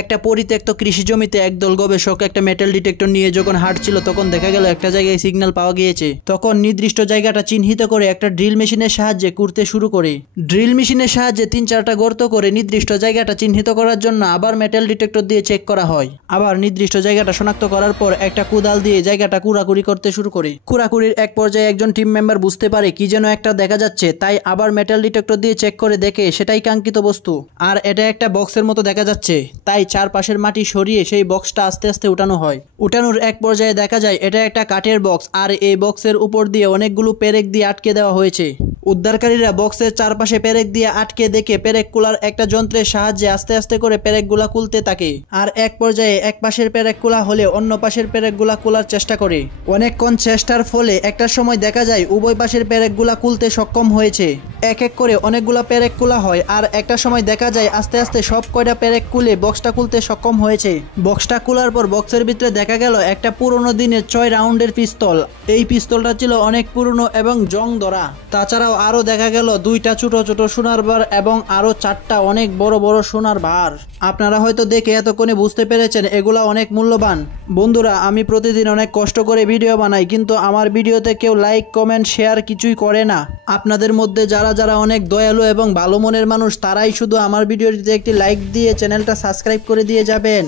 একটা পরিত্যক্ত কৃষি জমিতে একদল গবেষক একটা মেটাল ডিটেক্টর নিয়ে যখন হাঁটছিল তখন দেখা গেল একটা জায়গায় সিগন্যাল পাওয়া গিয়েছে। তখন নির্দিষ্ট জায়গাটা চিহ্নিত করে একটা ড্রিল মেশিনের সাহায্যে খুঁড়তে শুরু করে। ড্রিল মেশিনের সাহায্যে 3-4টা গর্ত করে নির্দিষ্ট জায়গাটা চিহ্নিত করার জন্য আবার মেটাল ডিটেক্টর দিয়ে চেক করা হয়। আবার নির্দিষ্ট জায়গাটা শনাক্ত করার পর একটা কোদাল দিয়ে জায়গাটা কুড়াকুড়ি করতে শুরু করে। কুড়াকুড়ির এক পর্যায়ে একজন টিম মেম্বার বুঝতে পারে কি যেন একটা দেখা যাচ্ছে, তাই আবার মেটাল ডিটেক্টর দিয়ে চেক করে দেখে সেটাই কাঙ্ক্ষিত বস্তু। আর এটা একটা বক্সের মতো দেখা যাচ্ছে, তাই চারপাশের মাটি সরিয়ে সেই বক্সটা আস্তে আস্তে উঠানো হয়। উঠানোর এক পর্যায়ে দেখা যায় এটা একটা কাঠের বক্স, আর এই বক্সের উপর দিয়ে অনেকগুলো পেরেক দিয়ে আটকে দেওয়া হয়েছে। উদ্ধারকারীরা বক্সের চারপাশে পেরেক দিয়ে আটকে দেখে পেরেক কুলার একটা যন্ত্রের সাহায্যে আস্তে আস্তে করে পেরেকগুলা খুলতে থাকে। আর এক পর্যায়ে এক পাশের পেরেক খোলা হলে অন্য পাশের পেরেকগুলা খোলার চেষ্টা করে। অনেকক্ষণ চেষ্টার ফলে একটা সময় দেখা যায় উভয় পাশের পেরেকগুলা খুলতে সক্ষম হয়েছে। এক এক করে অনেকগুলা পেরেক খোলা হয়, আর একটা সময় দেখা যায় আস্তে আস্তে সব কয়টা পেরেক খুলে বক্সটা খুলতে সক্ষম হয়েছে। বক্সটা খোলার পর বক্সের ভিতরে দেখা গেল একটা পুরনো দিনের 6 রাউন্ডের পিস্তল। এই পিস্তলটা ছিল অনেক পুরনো এবং জং ধরা। তাছাড়াও আরো দেখা গেল 2টা ছোট ছোট সোনার বার এবং আরো 4টা অনেক বড় বড় সোনার বার। আপনারা হয়তো দেখে এতক্ষণে বুঝতে পেরেছেন এগুলা অনেক মূল্যবান। বন্ধুরা, আমি প্রতিদিন অনেক কষ্ট করে ভিডিও বানাই, কিন্তু আমার ভিডিওতে কেউ লাইক কমেন্ট শেয়ার কিছুই করে না। আপনাদের মধ্যে যারা যারা অনেক দয়ালু এবং ভালো মনের মানুষ, তারাই শুধু আমার ভিডিওটিতে একটি লাইক দিয়ে চ্যানেলটা সাবস্ক্রাইব করে দিয়ে যাবেন।